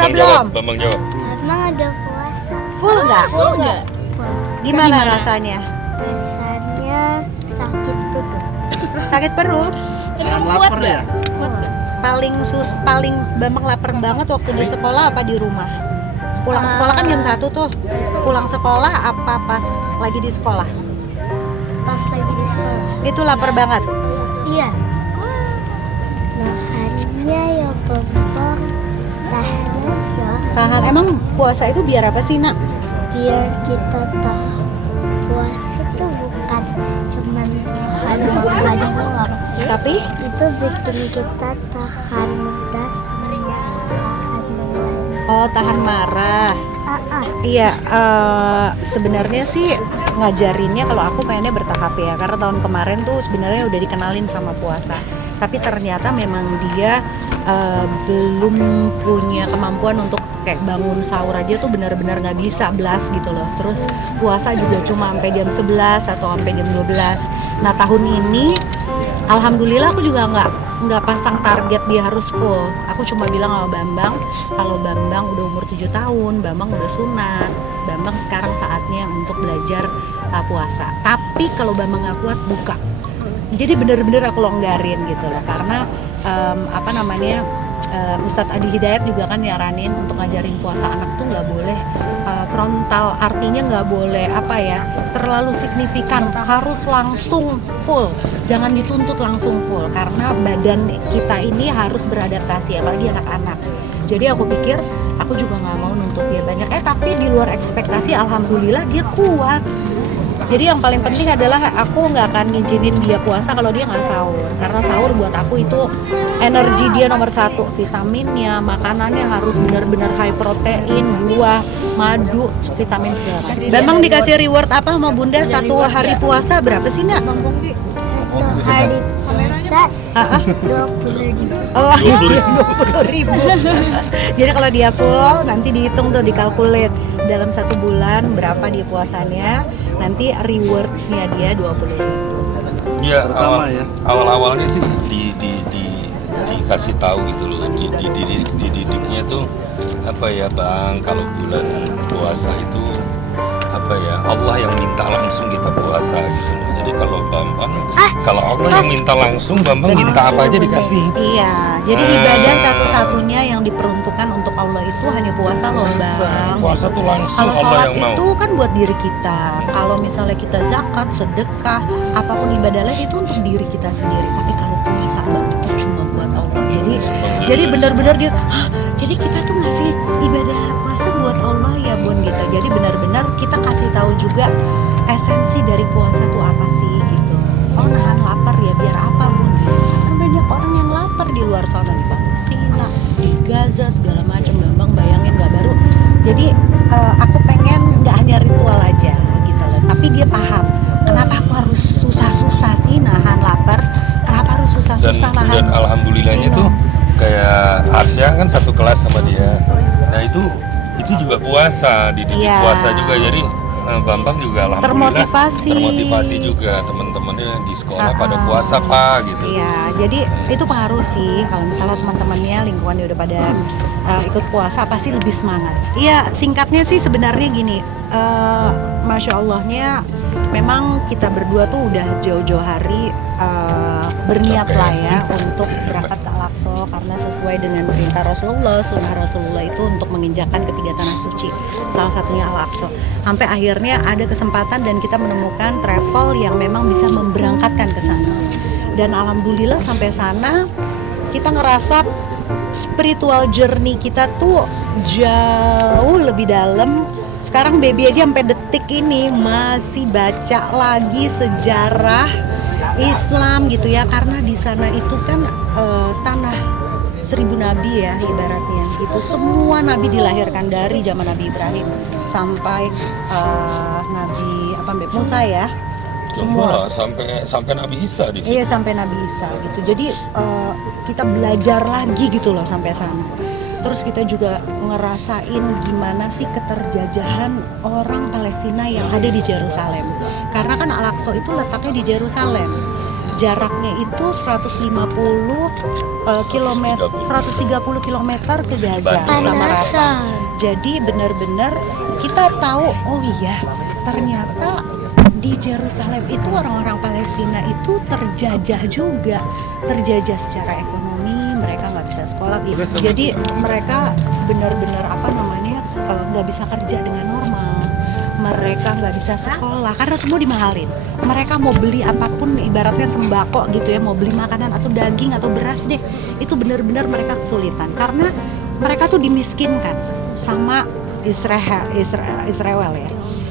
puasa belum? Bambang jawab. Emang ada puasa? Full nggak? Full nggak? Gimana rasanya? Rasanya sakit perut. Sakit perut? Tapi Lapar kuat nggak? ya? Kuat nggak? Paling Bambang lapar banget waktu di sekolah apa di rumah? Pulang sekolah kan jam 1 tuh. Pulang sekolah apa pas lagi di sekolah? Pas lagi di sekolah. Itu lapar banget. Iya. Nahannya ya Bambang. Tahan aja. Tahan, emang puasa itu biar apa sih, Nak? Biar kita tahu puasa tuh bukan cuman tahan makan doang. Tapi Itu bikin kita tahan pedas, tahan marah. Iya, sebenarnya sih ngajarinnya kalau aku pengennya bertahap ya, karena tahun kemarin tuh sebenarnya udah dikenalin sama puasa, tapi ternyata memang dia belum punya kemampuan untuk kayak bangun sahur aja tuh benar-benar nggak bisa belas gitu loh. Terus puasa juga cuma sampai jam 11 atau sampai jam 12. Nah tahun ini alhamdulillah aku juga nggak pasang target dia harus full. Aku cuma bilang sama Bambang, kalau Bambang udah umur 7 tahun, Bambang udah sunat, Bambang sekarang saatnya untuk belajar puasa. Tapi kalau Bambang nggak kuat buka. Jadi bener-bener aku longgarin gitu loh, karena Ustadz Adi Hidayat juga kan nyaranin untuk ngajarin puasa anak tuh nggak boleh frontal, artinya nggak boleh terlalu signifikan, harus langsung full, jangan dituntut langsung full karena badan kita ini harus beradaptasi, apalagi anak-anak. Jadi aku pikir aku juga nggak mau nuntut dia banyak, tapi di luar ekspektasi alhamdulillah dia kuat. Jadi yang paling penting adalah aku nggak akan ngizinin dia puasa kalau dia nggak sahur, karena sahur buat aku itu energi dia nomor 1, vitaminnya, makanannya harus benar-benar high protein, buah, madu, vitamin segala macam. Bambang dikasih reward apa sama Bunda satu hari puasa berapa sih, Nak? Satu hari puasa 20.000. Oh, 20.000. Jadi kalau dia full nanti dihitung tuh, dikalkulit dalam 1 bulan berapa dia puasanya, nanti rewards-nya dia 20.000. Iya, Pertama ya. awal-awalnya sih dikasih tahu gitu loh, dididiknya tuh Bang, kalau bulan puasa itu Allah yang minta langsung kita puasa gitu loh. Jadi kalau Bambang, kalau Allah yang minta langsung, Bambang minta apa aja dikasih. Iya, jadi ibadah satu-satunya yang diperuntukkan untuk Allah itu hanya puasa loh, Bang. Puasa tuh langsung Kalau Allah sholat yang mau. itu kan buat diri kita. Kalau misalnya kita zakat, sedekah, apapun ibadah lain itu untuk diri kita sendiri. Tapi kalau puasa Bang itu cuma buat Allah. Jadi benar-benar dia, jadi kita tuh ngasih ibadah puasa buat Allah ya Bun gitu. Jadi benar-benar kita kasih tahu juga esensi dari puasa tuh apa sih gitu. Oh nahan lapar ya biar apa Bun? Kan banyak orang yang lapar di luar sana, di Palestina, di Gaza segala macam. Bambang bayangin nggak baru. Jadi aku pengen nggak hanya ritual aja gitu loh, tapi dia paham kenapa aku harus susah-susah sih nahan lapar, kenapa harus susah-susah nahan. Dan alhamdulillahnya tuh kayak Arsya kan satu kelas sama dia. Nah itu juga puasa, dididik Iya. puasa juga, jadi Bambang juga alhamdulillah termotivasi juga, teman-temannya di sekolah pada puasa Pak gitu. Iya, jadi itu pengaruh sih kalau misalnya teman-temannya lingkungannya udah pada ikut puasa pasti lebih semangat. Iya, singkatnya sih sebenarnya gini, Masya Allahnya memang kita berdua tuh udah jauh-jauh hari berniat lah ya untuk berangkat ke Al-Aqsa, karena sesuai dengan perintah Rasulullah, sunnah Rasulullah itu untuk menginjakan ketiga tanah suci, salah satunya Al-Aqsa. Sampai akhirnya ada kesempatan dan kita menemukan travel yang memang bisa memberangkatkan ke sana. Dan alhamdulillah sampai sana kita ngerasa spiritual journey kita tuh jauh lebih dalam. Sekarang baby aja sampai detik ini masih baca lagi sejarah Islam gitu ya, karena di sana itu kan tanah 1000 nabi ya ibaratnya. Itu semua nabi dilahirkan dari zaman Nabi Ibrahim sampai Nabi Musa ya. Semua sampai Nabi Isa di situ. Iya, sampai Nabi Isa gitu. Jadi kita belajar lagi gitu loh sampai sana. Terus kita juga ngerasain gimana sih keterjajahan orang Palestina yang ada di Yerusalem. Karena kan Al-Aqsa itu letaknya di Yerusalem. jaraknya itu 130 kilometer ke Gaza sama Rafah. Jadi benar-benar kita tahu, oh iya, ternyata di Yerusalem itu orang-orang Palestina itu terjajah juga, terjajah secara ekonomi, mereka nggak bisa sekolah, jadi mereka benar-benar nggak bisa kerja dengan normal, mereka nggak bisa sekolah karena semua dimahalin. Mereka mau beli apapun, ibaratnya sembako gitu ya, mau beli makanan atau daging atau beras deh, itu benar-benar mereka kesulitan karena mereka tuh dimiskinkan sama Israel ya.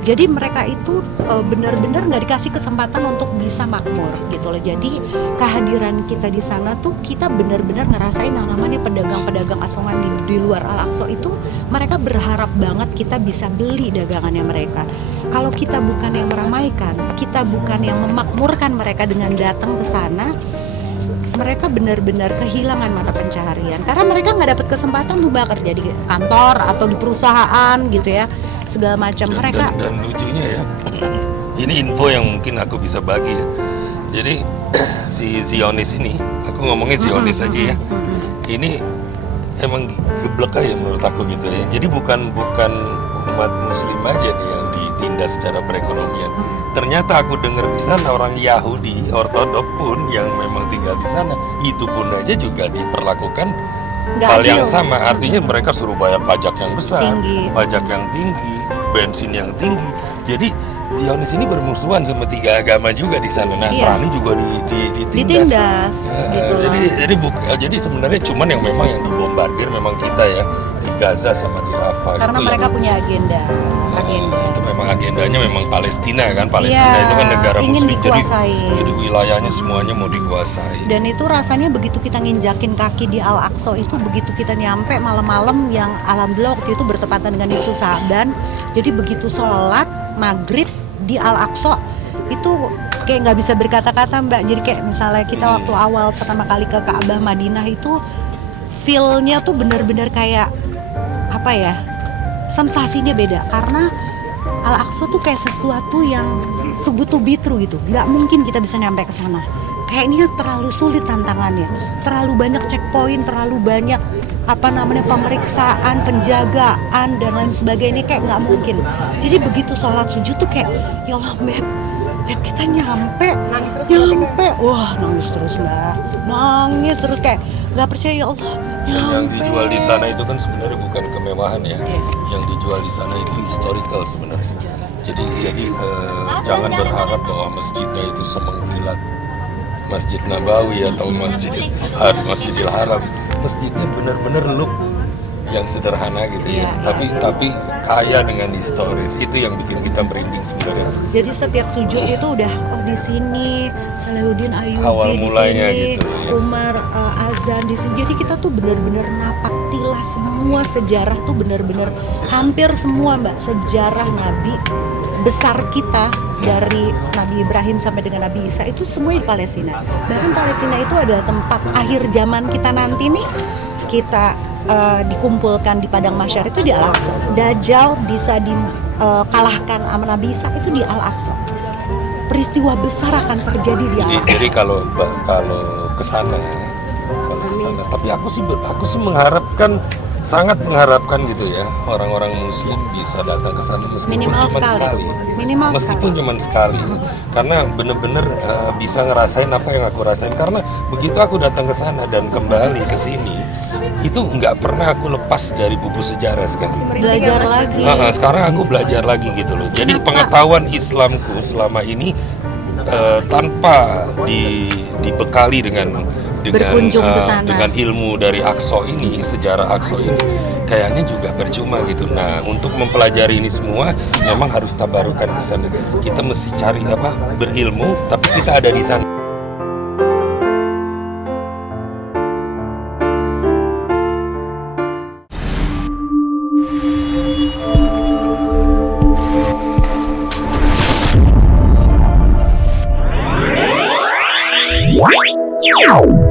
Jadi mereka itu benar-benar nggak dikasih kesempatan untuk bisa makmur gitu loh. Jadi kehadiran kita di sana tuh kita benar-benar ngerasain yang namanya pedagang-pedagang asongan di luar Al-Aqsa itu, mereka berharap banget kita bisa beli dagangannya mereka. Kalau kita bukan yang meramaikan, kita bukan yang memakmurkan mereka dengan datang ke sana, mereka benar-benar kehilangan mata pencaharian karena mereka nggak dapat kesempatan tuh kerja di kantor atau di perusahaan gitu ya, segala macam. Mereka dan lucunya ya, ini info yang mungkin aku bisa bagi ya. Jadi si Zionis ini, aku ngomongnya Zionis aja ya, ini emang geblek aja menurut aku gitu ya. Jadi bukan umat Muslim aja nih yang ditindas secara perekonomian. Ternyata aku dengar di sana orang Yahudi Ortodok pun yang memang tinggal di sana, itu pun aja juga diperlakukan hal yang sama. Artinya mereka suruh bayar pajak yang besar, pajak yang tinggi, bensin yang tinggi. Jadi Zionis ini bermusuhan sama 3 agama juga di sana. Nasrani juga ditindas. Gitu Jadi sebenarnya cuman yang memang yang dibombardir memang kita ya, di Gaza sama di Rafah. Karena itu mereka punya agenda. Itu memang agendanya memang Palestina kan. Palestina itu kan negara ingin Muslim. dikuasai. Jadi wilayahnya semuanya mau dikuasai. Dan itu rasanya begitu kita nginjakin kaki di Al-Aqsa itu, begitu kita nyampe malam-malam yang alhamdulillah waktu itu bertepatan dengan Nisfu Sa'ban. Jadi begitu sholat maghrib di Al-Aqsa itu kayak nggak bisa berkata-kata Mbak. Jadi kayak misalnya kita waktu awal pertama kali ke Ka'bah Madinah itu feel-nya tuh benar-benar kayak apa ya, sensasinya beda karena Al-Aqsa tuh kayak sesuatu yang too good to be true gitu. Nggak mungkin kita bisa nyampe ke sana. Kayaknya terlalu sulit tantangannya, terlalu banyak checkpoint, terlalu banyak pemeriksaan, penjagaan dan lain sebagainya, kayak nggak mungkin. Jadi begitu sholat sujud tuh kayak ya Allah Mbak, kita nyampe, wah nangis terus Mbak, nangis terus kayak nggak percaya ya Allah. Yang dijual di sana itu kan sebenarnya bukan kemewahan ya, yang dijual di sana itu historical sebenarnya. Jadi jangan berharap bahwa masjidnya itu semengkilat Masjid Nabawi atau Masjidil Haram. Masjidnya benar-benar look yang sederhana gitu ya. Tapi kaya dengan historis. Itu yang bikin kita merinding sebenarnya. Jadi setiap sujud itu udah di sini Salahuddin Ayyubi awal di mulanya sini, gitu ya. Umar azan di sini. Jadi kita tuh benar-benar napak tilas semua sejarah tuh benar-benar hampir semua Mbak, sejarah Nabi besar kita dari Nabi Ibrahim sampai dengan Nabi Isa itu semua di Palestina. Bahkan Palestina itu adalah tempat akhir zaman kita nanti nih, kita dikumpulkan di padang mahsyar itu di Al-Aqsa. Dajjal bisa dikalahkan sama Nabi Isa itu di Al-Aqsa. Peristiwa besar akan terjadi di Al-Aqsa. Jadi kalau ke sana, tapi aku sih mengharapkan, sangat mengharapkan gitu ya, orang-orang Muslim bisa datang ke sana meskipun cuma sekali, karena bener-bener bisa ngerasain apa yang aku rasain. Karena begitu aku datang ke sana dan kembali ke sini, itu nggak pernah aku lepas dari buku sejarah sekarang. Belajar lagi. Sekarang aku belajar lagi gitu loh. Jadi pengetahuan Islamku selama ini tanpa dibekali dengan ilmu dari Aqsa ini, sejarah Aqsa ini, kayaknya juga percuma gitu. Nah, untuk mempelajari ini semua memang harus tabarukan ke sana. Kita mesti cari berilmu, tapi kita ada di sana. Wow.